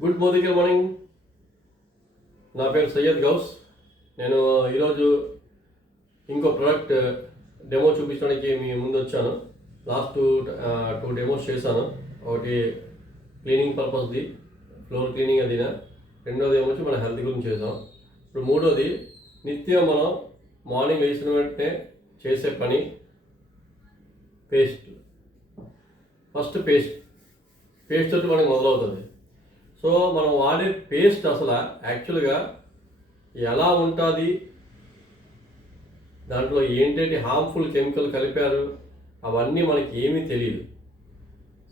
Good morning. నా పేరు సయ్యద్ గౌస్. నేను ఈరోజు ఇంకో ప్రోడక్ట్ డెమో చూపించడానికి మీ ముందు వచ్చాను. లాస్ట్ టూ డెమోస్ చేశాను. ఒకటి క్లీనింగ్ పర్పస్ది, ఫ్లోర్ క్లీనింగ్ అదినా. రెండోది ఏమొచ్చి మన హెల్త్ గురించి చేసాం. ఇప్పుడు మూడోది నిత్యం మనం మార్నింగ్ లేచిన వెంటనే చేసే పని పేస్ట్. ఫస్ట్ పేస్ట్ తోటి మనకి మొదలవుతుంది. సో మనం వాడే పేస్ట్ అసలు యాక్చువల్గా ఎలా ఉంటుంది, దాంట్లో ఏంటంటే హార్మ్ఫుల్ కెమికల్ కలిపారు అవన్నీ మనకి ఏమీ తెలియదు.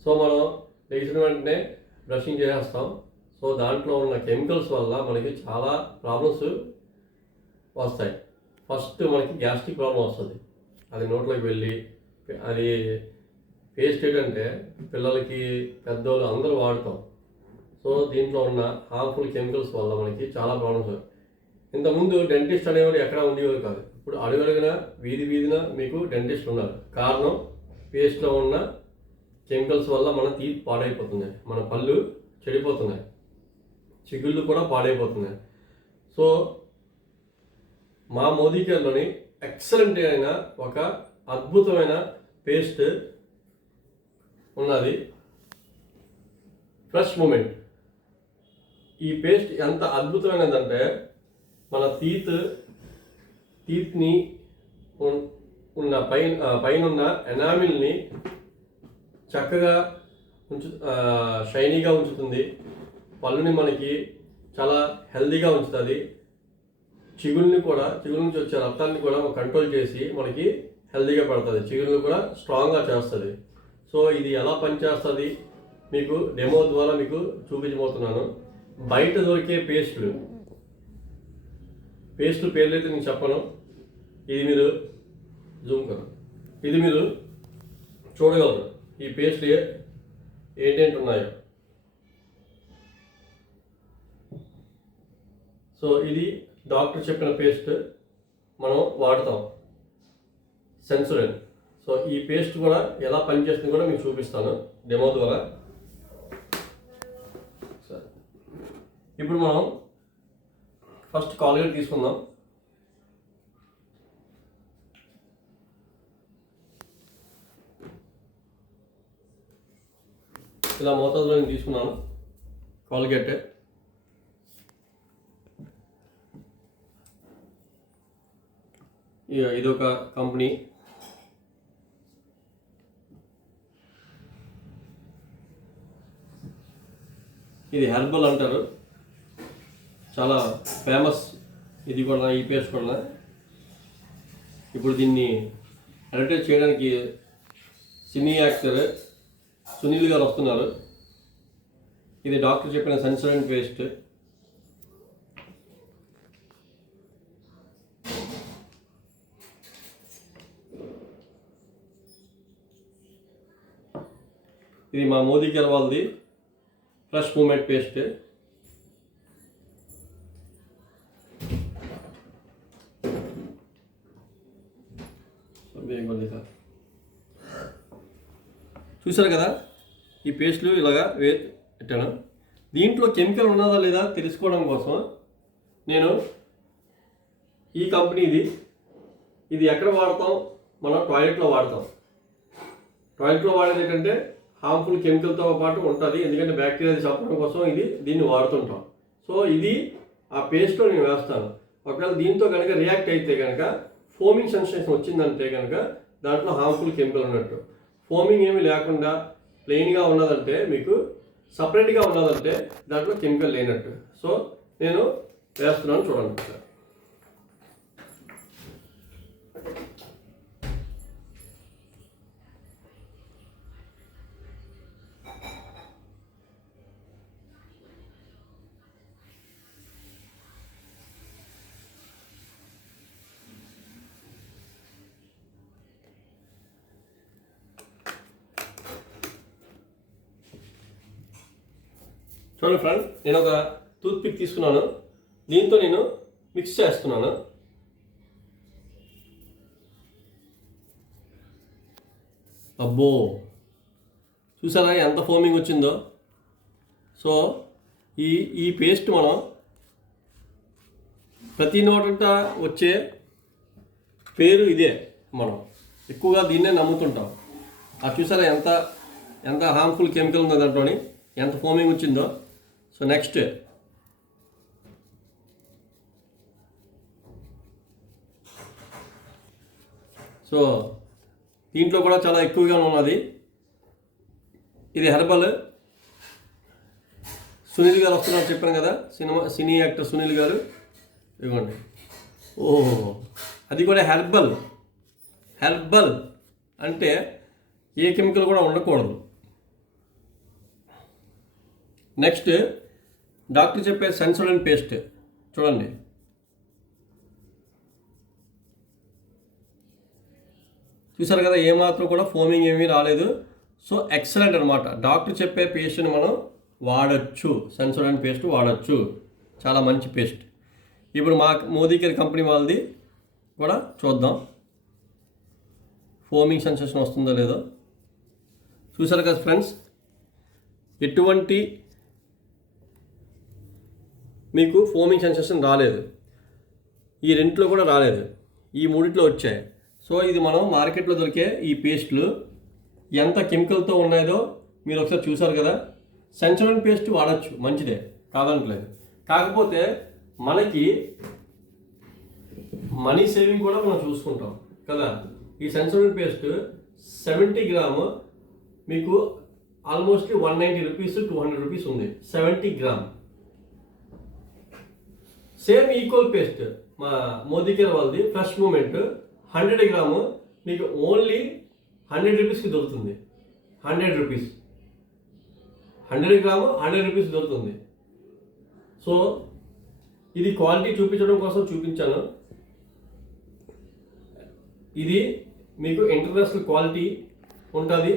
సో మనం లేచిన వెంటనే బ్రషింగ్ చేసేస్తాం. సో దాంట్లో ఉన్న కెమికల్స్ వల్ల మనకి చాలా ప్రాబ్లమ్స్ వస్తాయి. ఫస్ట్ మనకి గ్యాస్ట్రిక్ ప్రాబ్లం వస్తుంది. అది నోట్లోకి వెళ్ళి అది పేస్ట్ ఏంటంటే పిల్లలకి పెద్దోళ్ళు అందరూ వాడతాం. సో దీంట్లో ఉన్న హార్మ్ఫుల్ కెమికల్స్ వల్ల మనకి చాలా ప్రాబ్లమ్స్. ఇంతకుముందు డెంటిస్ట్ అనేవాడు ఎక్కడ ఉండేవారు కాదు. ఇప్పుడు అడుగడుగున వీధిన మీకు డెంటిస్ట్ ఉన్నారు. కారణం పేస్ట్లో ఉన్న కెమికల్స్ వల్ల మన టీత్ పాడైపోతున్నాయి, మన పళ్ళు చెడిపోతున్నాయి, చిగుళ్ళు కూడా పాడైపోతున్నాయి. సో మా మోదీ కేర్లోని ఎక్సలెంట్ అయిన ఒక అద్భుతమైన పేస్ట్ ఉన్నది, ఫ్రెష్ మూమెంట్. ఈ పేస్ట్ ఎంత అద్భుతమైనదంటే మన టీత్ని ఉన్న పైన ఉన్న ఎనామిల్ని చక్కగా షైనీగా ఉంచుతుంది. పళ్ళుని మనకి చాలా హెల్దీగా ఉంచుతుంది. చిగుళ్ళ నుంచి వచ్చే రక్తాన్ని కూడా కంట్రోల్ చేసి మనకి హెల్దీగా పెడుతుంది. చిగుళ్ళని కూడా స్ట్రాంగ్గా చేస్తుంది. సో ఇది ఎలా పనిచేస్తుంది మీకు డెమో ద్వారా మీకు చూపించబోతున్నాను. బయట దొరికే పేస్టులు పేర్లు అయితే నేను చెప్పను. ఇది మీరు ఇది మీరు చూడగలరు ఈ పేస్ట్లు ఏంటేంటి ఉన్నాయో. సో ఇది డాక్టర్ చెప్పిన పేస్ట్ మనం వాడతాం, సెన్సోడైన్. సో ఈ పేస్ట్ కూడా ఎలా పనిచేస్తుందో కూడా మీకు చూపిస్తాను డెమో ద్వారా. ఇప్పుడు మనం ఫస్ట్ కాల్గేట్ తీసుకుందాం. ఇలా మోతాదులో నేను తీసుకున్నాను కాల్గేట్. ఇదొక కంపెనీ. ఇది హెర్బల్ అంటారు, చాలా ఫేమస్. ఇది కూడా ఈ పేస్ట్ కూడా. ఇప్పుడు దీన్ని అడ్వర్టైజ్ చేయడానికి సినీ యాక్టర్ సునీల్ గారు వస్తున్నారు. ఇది డాక్టర్ చెప్పిన సెన్సోడైన్ పేస్ట్. ఇది మా మోదీ కేర్ వాళ్ళది ఫ్రెష్ మూమెంట్ పేస్ట్. చూసారు కదా ఈ పేస్ట్లు ఇలాగా పెట్టాను. దీంట్లో కెమికల్ ఉన్నదా లేదా తెలుసుకోవడం కోసం నేను ఈ కంపెనీది, ఇది ఎక్కడ వాడతాం, మనం టాయిలెట్లో వాడతాం. టాయిలెట్లో వాడేది ఏంటంటే హార్మ్ఫుల్ కెమికల్తో పాటు ఉంటుంది, ఎందుకంటే బ్యాక్టీరియా చంపడం కోసం దీన్ని వాడుతుంటాం. సో ఇది ఆ పేస్ట్లో నేను వేస్తాను. ఒకవేళ దీంతో కనుక రియాక్ట్ అయితే కనుక ఫోమింగ్ సెన్సేషన్ వచ్చిందంటే కనుక దాంట్లో హార్మ్ఫుల్ కెమికల్ ఉన్నట్టు. ఫోమింగ్ ఏమీ లేకుండా ప్లెయిన్గా ఉన్నదంటే, మీకు సపరేట్గా ఉన్నదంటే దాంట్లో కెమికల్ లేనట్టు. సో నేను వేస్తున్నాను, చూడండి. చూడండి ఫ్రెండ్, నేను ఒక టూత్ పిక్ తీసుకున్నాను. దీంతో నేను మిక్స్ చేస్తున్నాను. అబ్బో, చూసారా ఎంత ఫోమింగ్ వచ్చిందో. సో ఈ ఈ పేస్ట్ మనం ప్రతి నోట వచ్చే పేరు ఇదే. మనం ఎక్కువగా దీన్నే నమ్ముతుంటాం. అది చూసారా ఎంత ఎంత హార్మ్ఫుల్ కెమికల్ ఉందో దాంట్లోని, ఎంత ఫోమింగ్ వచ్చిందో. సో నెక్స్ట్ సో దీంట్లో కూడా చాలా ఎక్కువగా ఉన్నది. ఇది హెర్బల్. సునీల్ గారు వస్తున్నారు చెప్పాను కదా, సినీ యాక్టర్ సునీల్ గారు. ఇదిగోండి. ఓహో, అది కూడా హెర్బల్. హెర్బల్ అంటే ఏ కెమికల్ కూడా ఉండకూడదు. నెక్స్ట్ డాక్టర్ చెప్పే సెన్సోడైన్ పేస్ట్ చూడండి. చూసారు కదా, ఏమాత్రం కూడా ఫోమింగ్ ఏమీ రాలేదు. సో ఎక్సలెంట్ అనమాట. డాక్టర్ చెప్పే పేస్ట్ని మనం వాడచ్చు. సెన్సోడైన్ పేస్ట్ వాడచ్చు, చాలా మంచి పేస్ట్. ఇప్పుడు మా మోదీ కేర్ కంపెనీ వాళ్ళది కూడా చూద్దాం, ఫోమింగ్ సెన్సేషన్ వస్తుందో లేదో. చూసారు కదా ఫ్రెండ్స్, ఎటువంటి మీకు ఫోమింగ్ సెన్సేషన్ రాలేదు. ఈ రెంట్లో కూడా రాలేదు, ఈ మూడిట్లో వచ్చాయి. సో ఇది మనం మార్కెట్లో దొరికే ఈ పేస్ట్లు ఎంత కెమికల్తో ఉన్నాయో మీరు ఒకసారి చూసారు కదా. సెన్సోడైన్ పేస్ట్ వాడచ్చు, మంచిదే, కాదనట్లేదు. కాకపోతే మనకి మనీ సేవింగ్ కూడా మనం చూసుకుంటాం కదా. ఈ సెన్సోడైన్ పేస్ట్ 70 గ్రాము మీకు ఆల్మోస్ట్ 190 రూపీస్ 200 రూపీస్ ఉంది. 70 గ్రామ్. సేమ్ ఈక్వల్ పేస్ట్ మా మోదీ కేర్ వాళ్ళది ఫ్రెష్ మూమెంట్ 100 గ్రాము మీకు ఓన్లీ 100 రూపీస్కి దొరుకుతుంది. 100 రూపీస్, 100 గ్రాము 100 రూపీస్ దొరుకుతుంది. సో ఇది క్వాలిటీ చూపించడం కోసం చూపించాను. ఇది మీకు ఇంటర్నేషనల్ క్వాలిటీ ఉంటుంది.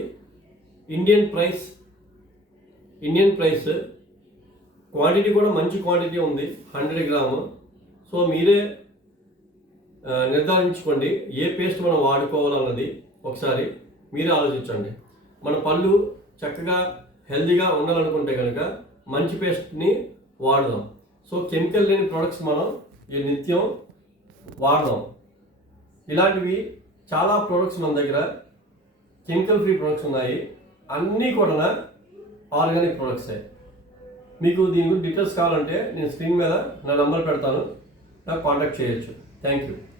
ఇండియన్ ప్రైస్ క్వాంటిటీ కూడా మంచి క్వాంటిటీ ఉంది, 100 గ్రాము. సో మీరే నిర్ధారించుకోండి ఏ పేస్ట్ మనం వాడుకోవాలన్నది. ఒకసారి మీరే ఆలోచించండి. మన పళ్ళు చక్కగా హెల్తీగా ఉండాలనుకుంటే కనుక మంచి పేస్ట్ని వాడదాం. సో కెమికల్ లేని ప్రోడక్ట్స్ మనం ఈ నిత్యం వాడదాం. ఇలాంటివి చాలా ప్రోడక్ట్స్ మన దగ్గర కెమికల్ ఫ్రీ ప్రోడక్ట్స్ ఉన్నాయి. అన్నీ కూడా ఆర్గానిక్ ప్రోడక్ట్సే. మీకు దీని గురించి డీటెయిల్స్ కావాలంటే నేను స్క్రీన్ మీద నా నెంబర్ పెడతాను, నాకు కాంటాక్ట్ చేయొచ్చు. Thank you.